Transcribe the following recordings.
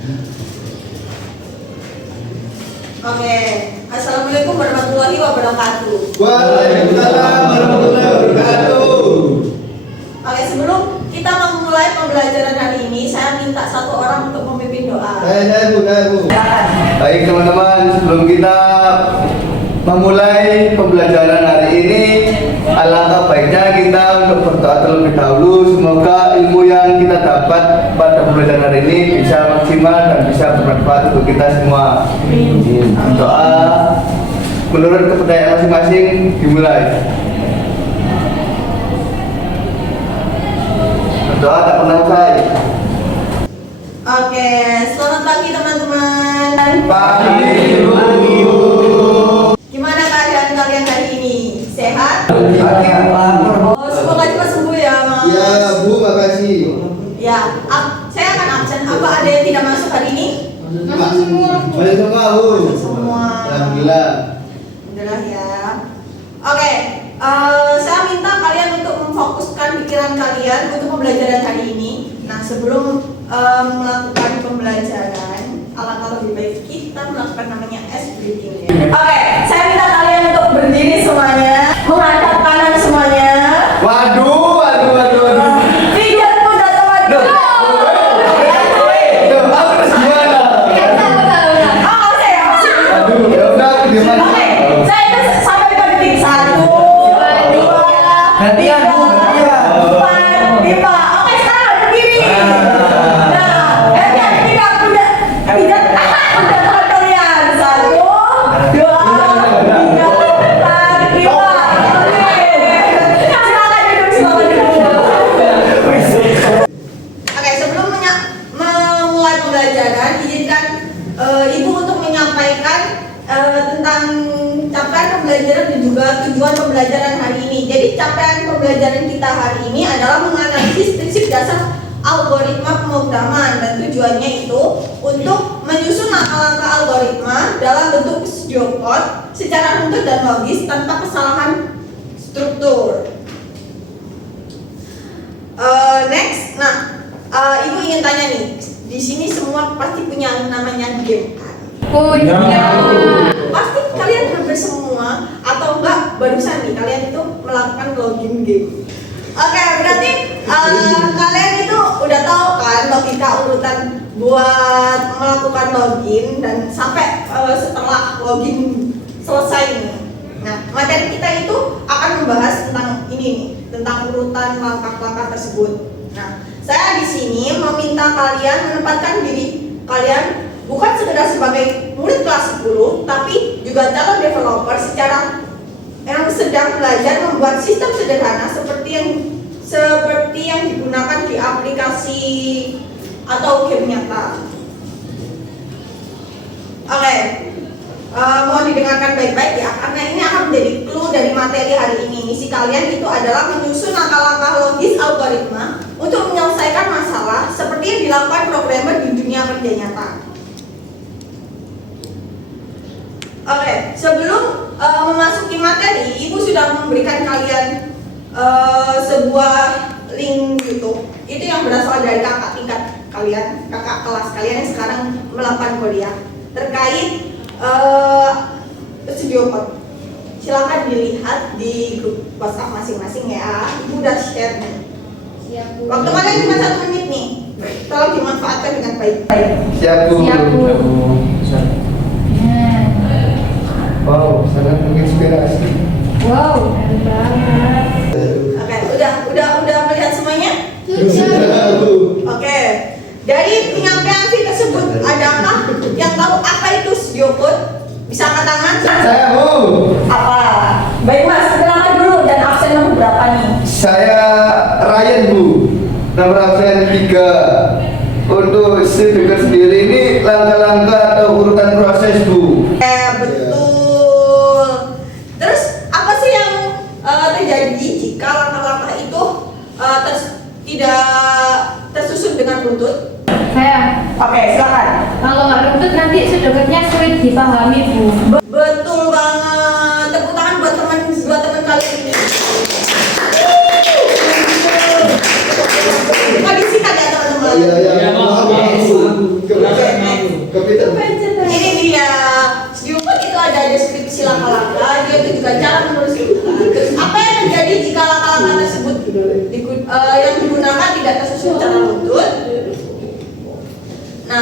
Oke, assalamualaikum warahmatullahi wabarakatuh. Waalaikumsalam warahmatullahi wabarakatuh. Oke, sebelum kita memulai pembelajaran hari ini, saya minta satu orang untuk memimpin doa. Saya Bu. Silakan. Baik teman-teman, sebelum kita memulai pembelajaran hari ini, alangkah baiknya kita untuk berdoa terlebih dahulu. Semoga ilmu yang kita dapat pada pembelajaran hari ini bisa maksimal dan bisa bermanfaat untuk kita semua. Doa menurut kepercayaan masing-masing dimulai. Doa tak pernah usai. Oke, selamat pagi teman-teman. Pagi Bu. Gimana keadaan kalian hari ini? Sehat? Lapar. Oh, semoga cepat sembuh ya, Mas. Ya Bu, makasih. Ya, saya akan absen. Apa ada yang tidak masuk hari ini? Masuk semua Bu. Masuk semua. Alhamdulillah. Alhamdulillah ya. Oke, saya minta kalian untuk memfokuskan pikiran kalian untuk pembelajaran hari ini. Nah, sebelum melakukan pembelajaran, alangkah lebih baik kita melakukan namanya ice breathing ya. Oke, saya minta kalian untuk berdiri semuanya, menghadap kanan semuanya. Waduh. Pijat pun teman-teman. Loh, aku harus gimana? Oh, saya masih. Aduh, ya udah, gimana? Oke, saya itu sampai pada detik 1, 2, Gantian, Bu, gantian. 4, 5. Oke, sekarang berdiri. Nah, tidak udah teman kalian. 1, 2, 3, 4, 5. Oke. Silakan duduk. Oke, sebelum memulai pembelajaran, izinkan Ibu untuk menyampaikan tentang capaian pembelajaran dan juga tujuan pembelajaran hari ini. Jadi capaian pembelajaran kita hari ini adalah menganalisis prinsip dasar algoritma pemrograman, dan tujuannya itu untuk menyusun langkah-langkah algoritma dalam bentuk studio code secara runtut dan logis tanpa kesalahan struktur. Next, Ibu ingin tanya nih, di sini semua pasti punya namanya game kan? Punya. Pasti kalian hampir semua atau enggak barusan nih kalian itu melakukan login game. Oke, berarti kalian itu udah tahu kan logika urutan buat melakukan login dan sampai setelah login selesai nih. Nah, materi kita itu akan membahas tentang ini nih, tentang urutan langkah-langkah tersebut. Nah, saya di sini meminta kalian menempatkan diri kalian bukan sekedar sebagai murid kelas 10, tapi juga calon developer yang sedang belajar membuat sistem sederhana seperti yang digunakan di aplikasi atau game nyata. Oke, mohon didengarkan baik-baik ya, karena ini akan menjadi clue dari materi hari ini. Misi kalian itu adalah menyusun langkah-langkah logis algoritma untuk menyelesaikan masalah seperti yang dilakukan programmer di dunia kerja nyata. Oke, sebelum memasuki materi, Ibu sudah memberikan kalian sebuah link YouTube. Itu yang berasal dari kakak tingkat kalian, kakak kelas kalian yang sekarang melakukan kuliah terkait studio code. Silakan dilihat di grup WhatsApp masing-masing ya. Ibu udah share nih. Siap, Bu. Waktu kalian cuma 1 menit nih. Tolong dimanfaatkan dengan baik. Siap Bu. Siap, Bu. Wow, sangat menginspirasi. Wow, keren banget. Oke, udah melihat semuanya? Sudah Bu. Oke. Dari penyampaian sih tersebut, adakah yang tahu apa itu studio code? Bisa angkat tangan? Saya Bu. Apa? Baik Mas, perkenalkan dulu dan absen nomor berapa nih? Saya Ryan Bu. Nomor absen 3. Untuk studio sendiri ini langkah-langkah atau urutan proses Bu. Betul. Terus apa sih yang terjadi jika langkah-langkah itu tidak tersusun dengan runtut? Saya, Oke, silakan. kalau nggak runtut nanti sedekatnya sulit dipahami, Bu. Betul banget. Tepuk tangan buat dua teman kalian ini. Bukan disikat ya teman-teman. Iya, maaf Bu. Kebiasaan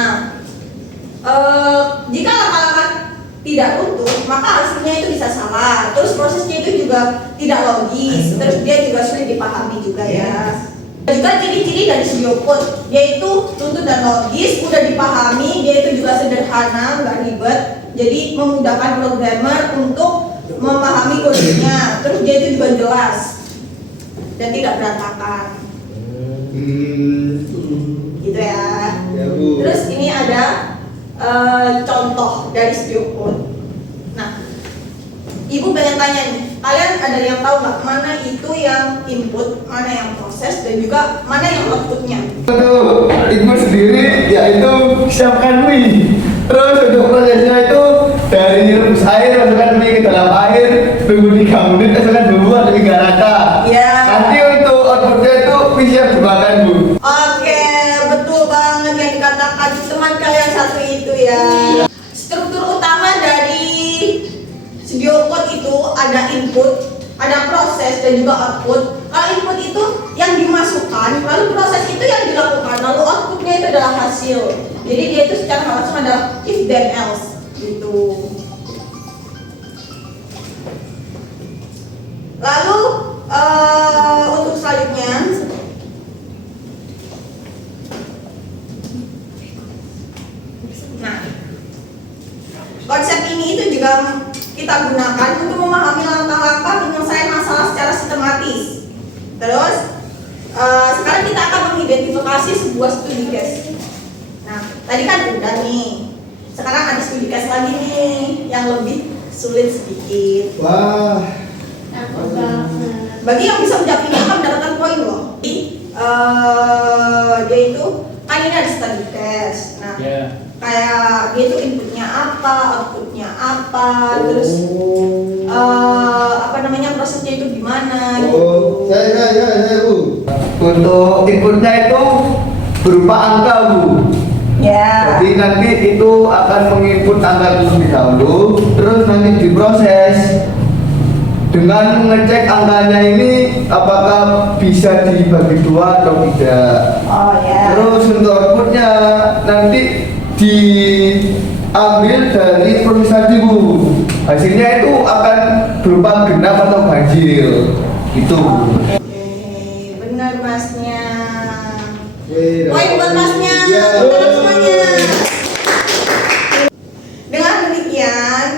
Nah, jika langkah-langkah tidak utuh, maka hasilnya itu bisa salah. Terus prosesnya itu juga tidak logis. Terus dia juga sulit dipahami juga ya. Juga ciri-ciri dari studio code, yaitu tuntut dan logis, mudah dipahami, dia itu juga sederhana, nggak ribet, jadi memudahkan programmer untuk memahami kodenya. Terus dia itu juga jelas dan tidak berantakan. Gitu ya. Terus ini ada contoh dari studio code. Nah, Ibu pengen tanya nih, kalian ada yang tahu nggak mana itu yang input, mana yang proses, dan juga mana yang outputnya? Untuk ibu sendiri yaitu siapkan mie. Terus untuk prosesnya itu dari rebus air masukkan mie ke dalam air, tunggu 3 menit masukkan bumbu atau 3 rata. Ya. Nanti untuk outputnya itu mie siap dimakan Bu. Oke, betul banget yang dikatakan teman kalian satu itu ya. Struktur utama dari studio code itu ada input, ada proses, dan juga output. Kalau input itu yang dimasukkan, lalu proses itu yang dilakukan, lalu outputnya itu adalah hasil. Jadi dia itu secara langsung adalah if then else gitu. Lalu untuk selanjutnya, nah konsep ini itu juga kita gunakan untuk memahami langkah-langkah penyelesaian masalah secara sistematis. Terus sekarang kita akan mengidentifikasi sebuah studi case. Nah, tadi kan udah nih. Sekarang ada studi case lagi nih yang lebih sulit sedikit. Wah. Bagi yang bisa menjawab ini akan mendapatkan poin loh. Dia itu kan ini ada study case. Nah, kayak dia itu inputnya apa, outputnya apa, terus apa namanya prosesnya itu gimana gitu. Saya Bu. Untuk inputnya itu berupa angka Bu. Ya. Jadi nanti itu akan menginput angka terlebih dahulu, terus nanti diproses dengan mengecek angkanya ini apakah bisa dibagi 2 atau tidak. Oh ya. Terus untuk outputnya nanti diambil dari proses tadi Bu. Hasilnya itu akan berupa genap atau ganjil gitu. Oke, benar Masnya. Poin buat Masnya, teman semuanya. Dengan demikian,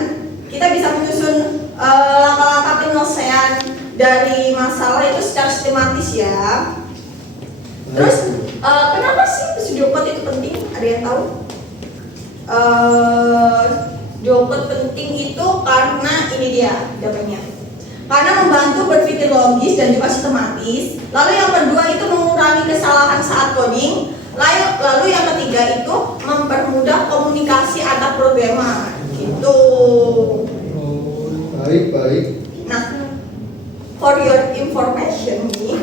kita bisa menyusun langkah-langkah penyelesaian dari masalah itu secara sistematis ya. Terus kenapa sih studio code itu penting? Ada yang tahu? Studio penting itu karena ini dia jawabannya. Karena membantu berpikir logis dan juga sistematis. Lalu yang kedua itu mengurangi kesalahan saat coding. Lalu yang ketiga itu mempermudah komunikasi antar programmer. Gitu. Baik. Nah, for your information nih,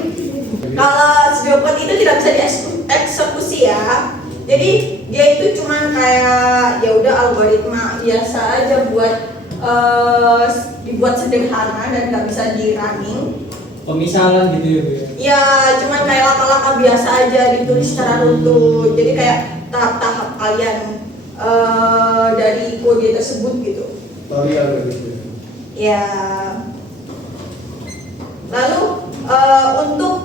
kalau studio code itu tidak bisa dieksekusi ya. Jadi dia itu cuma kayak ya udah algoritma biasa aja buat dibuat sederhana dan nggak bisa di running. Pemisahan gitu ya Bu ya? Ya cuman kayak langkah-langkah biasa aja ditulis secara runtut. Jadi kayak tahap-tahap kalian dari kode tersebut gitu. Ya. Lalu untuk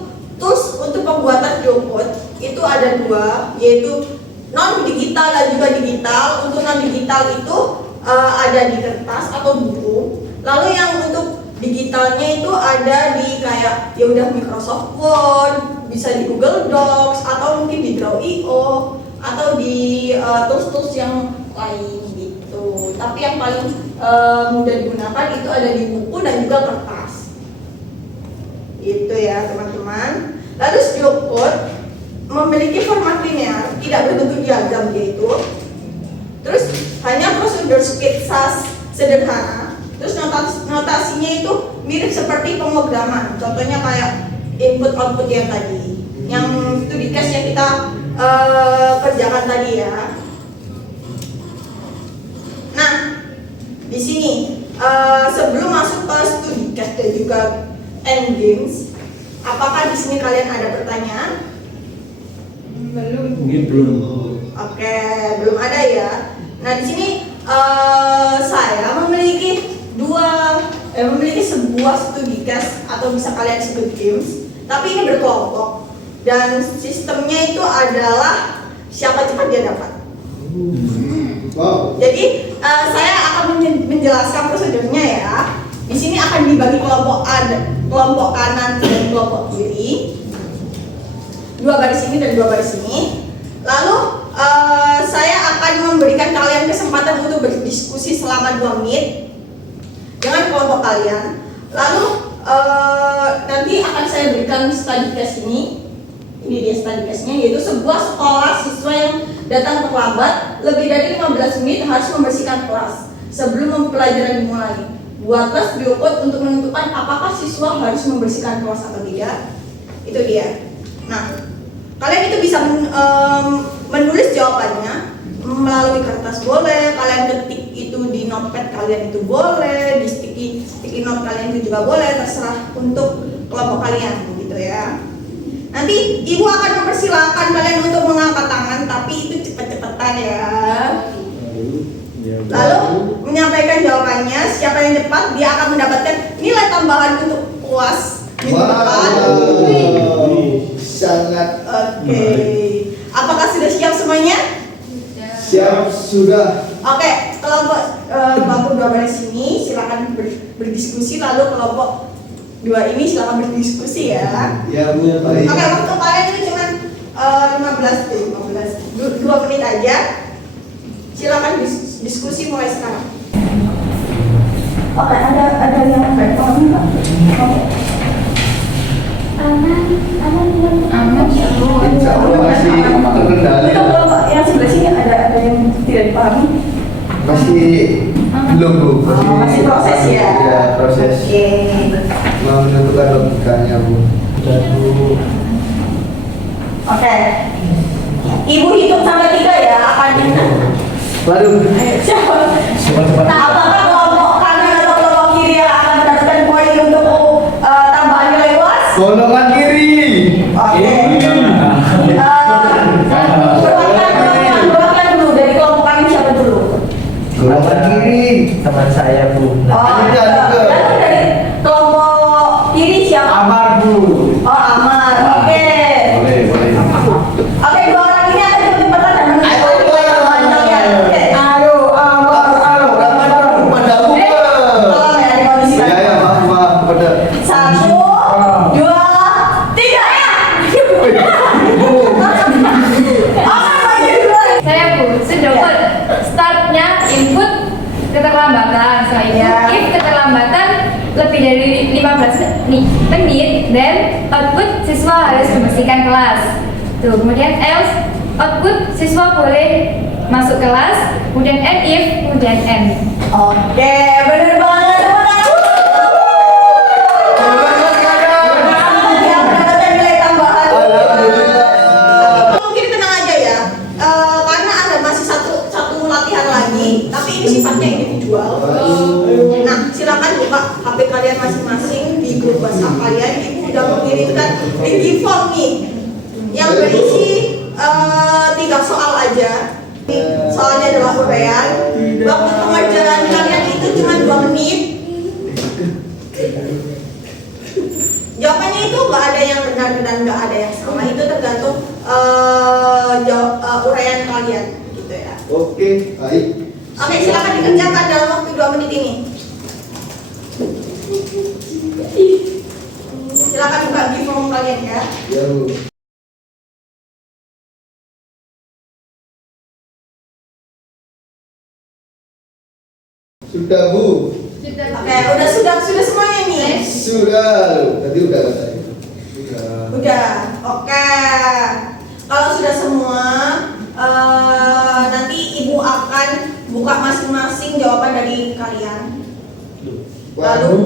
tools untuk pembuatan code itu ada 2, yaitu non digital dan juga digital. Untuk non digital itu ada di kertas atau buku. Lalu yang untuk digitalnya itu ada di kayak ya udah Microsoft Word, bisa di Google Docs atau mungkin di Draw.io atau di tools-tools yang lain gitu. Tapi yang paling mudah digunakan itu ada di buku dan juga kertas. Itu ya teman-teman. Lalu studio code memiliki format linear, tidak berbentuk diagram dia itu. Terus hanya prosedur sketsa sederhana. Terus notasinya itu mirip seperti pemrograman. Contohnya kayak input output yang tadi, yang studi case yang kita kerjakan tadi ya. Nah, di sini sebelum masuk ke studi case dan juga end games, apakah di sini kalian ada pertanyaan? Mungkin belum. Oke, belum ada ya. Nah di sini saya memiliki sebuah studi case atau bisa kalian sebut games, tapi ini berkelompok dan sistemnya itu adalah siapa cepat dia dapat. Wow. Jadi saya akan menjelaskan prosedurnya ya. Di sini akan dibagi kelompok kelompok kanan dan kelompok kiri. 2 baris ini dan 2 baris ini. Lalu saya akan memberikan kalian kesempatan untuk berdiskusi selama 2 menit dengan kelompok kalian. Lalu nanti akan saya berikan study case ini. Ini dia study case-nya, yaitu sebuah sekolah siswa yang datang terlambat lebih dari 15 menit harus membersihkan kelas sebelum pelajaran dimulai. Buatlah video code untuk menentukan apakah siswa harus membersihkan kelas atau tidak. Itu dia. Nah, kalian itu bisa menulis jawabannya melalui kertas boleh, kalian ketik itu di notepad kalian itu boleh, di sticky note kalian itu juga boleh, terserah untuk kelompok kalian gitu ya. Nanti ibu akan mempersilahkan kalian untuk mengangkat tangan, tapi itu cepet-cepetan ya. Lalu menyampaikan jawabannya, siapa yang cepat dia akan mendapatkan nilai tambahan untuk puas minggu depan. Sangat. Oke. Apakah sudah siap semuanya? Siap sudah. Oke, kelompok bangku 2 baris ini silakan berdiskusi, lalu kelompok 2 ini silakan berdiskusi ya. Ya Bu. Baik. Oke, waktu kalian ini cuma 2 menit aja. Silakan diskusi mulai sekarang. Oke, ada yang paham nggak? Aman ya Bu. Insya Allah masih terkendali. Itu kelompok yang sebelah sini ada yang tidak dipahami? Masih belum Bu. Masih proses ya. Ya, proses. Oke. Mau menentukan logikanya Bu. Oke. Ibu hitung sampai 3 ya, akan Waduh. siapa? Nah, apakah kelompok kanan atau kelompok kiri yang akan mendapatkan poin untuk tambahan nilai UAS? Golongan kiri. Oke. Berwakilan dulu dari kelompok kanan siapa dulu? Golongan kiri. Teman saya Bu. Lalu dari kelompok kiri siapa? Amar Bu. Oh, Amar. Oke. Boleh. Oke, 2 orang ini akan lebih cepat dan menentukan nilai tambahan kalian. Oke. Ayo, padamu. Tolong ya dikondisikan. Ya, maaf pada. 1, 2, 3 ya. Saya Bu, sudah buat startnya input keterlambatan. Selanjutnya if keterlambatan lebih dari 15 menit dan output siswa harus membersihkan kelas. Tuh, kemudian else output siswa boleh masuk kelas, kemudian and if, kemudian and. Oke, benar banget. Yang mendapatkan nilai tambahan. Alhamdulillah. Mungkin tenang aja ya, karena ada masih satu latihan lagi, tapi ini sifatnya individual. Nah, silakan buka HP kalian masing-masing di grup WhatsApp kalian. Ibu udah mengirimkan link form nih, yang berisi 3 soal aja. Soalnya adalah uraian. Waktu pengerjaan kalian itu cuma 2 menit. Jawabannya itu nggak ada yang benar dan nggak ada yang salah. Itu tergantung uraian kalian, gitu ya. Oke, baik. Oke, silakan dikerjakan dalam waktu 2 menit ini. Silakan buka di form kalian ya. Ya Bu. Sudah Bu. Oke, sudah semuanya nih. Sudah. Tadi udah tadi. Sudah. Udah. Oke. Kalau sudah semua, nanti ibu akan buka masing-masing jawaban dari kalian. Lalu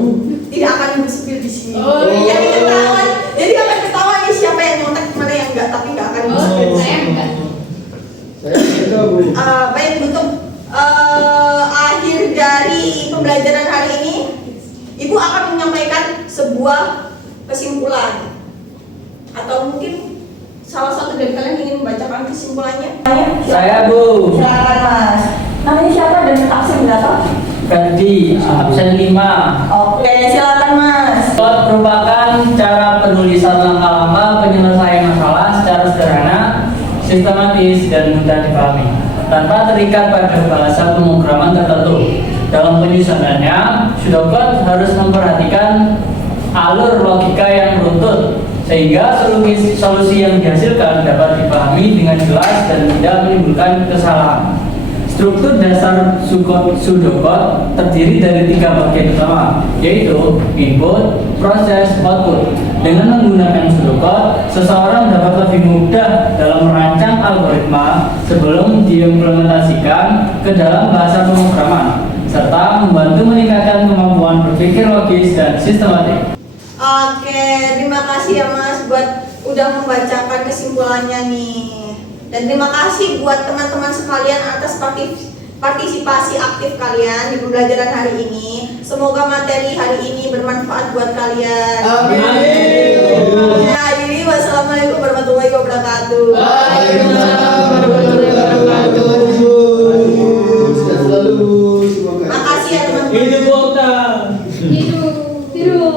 tidak akan ibu spill di sini. Oh, Jadi akan ketahuan nih siapa yang nyontek mana yang enggak, tapi nggak akan ibu spill di Saya sini. enggak. Saya sudah Bu. Baik, untuk akhir dari pembelajaran hari ini, ibu akan menyampaikan sebuah kesimpulan, atau mungkin salah satu dari kalian ingin ingin membacakan kesimpulannya? Saya Bu. Silakan Mas. Namanya siapa dan absen berapa? Ferdi, absen 5. Oke, silakan Mas. Plot merupakan cara penulisan langkah-langkah penyelesaian masalah secara sederhana, sistematis, dan mudah dipahami, tanpa terikat pada bahasa pemrograman tertentu. Dalam penyusunannya, Sudokot harus memperhatikan alur logika yang runtut, sehingga solusi yang dihasilkan dapat dipahami dengan jelas dan tidak menimbulkan kesalahan. Struktur dasar Sudokot terdiri dari 3 bagian utama, yaitu input, proses, output. Dengan menggunakan Sudokot, seseorang dapat lebih mudah dalam merancang algoritma sebelum diimplementasikan ke dalam bahasa pemrograman, serta membantu meningkatkan kemampuan berpikir logis dan sistematik. Oke, terima kasih ya Mas buat udah membacakan kesimpulannya nih. Dan terima kasih buat teman-teman sekalian atas partisipasi aktif kalian di pembelajaran hari ini. Semoga materi hari ini bermanfaat buat kalian. Amin. Nah, jadi wassalamualaikum warahmatullahi wabarakatuh. Waalaikumsalam warahmatullahi wabarakatuh. Sehat selalu, semoga. Makasih ya teman-teman. Hidup Okta. Hidup. Tidur.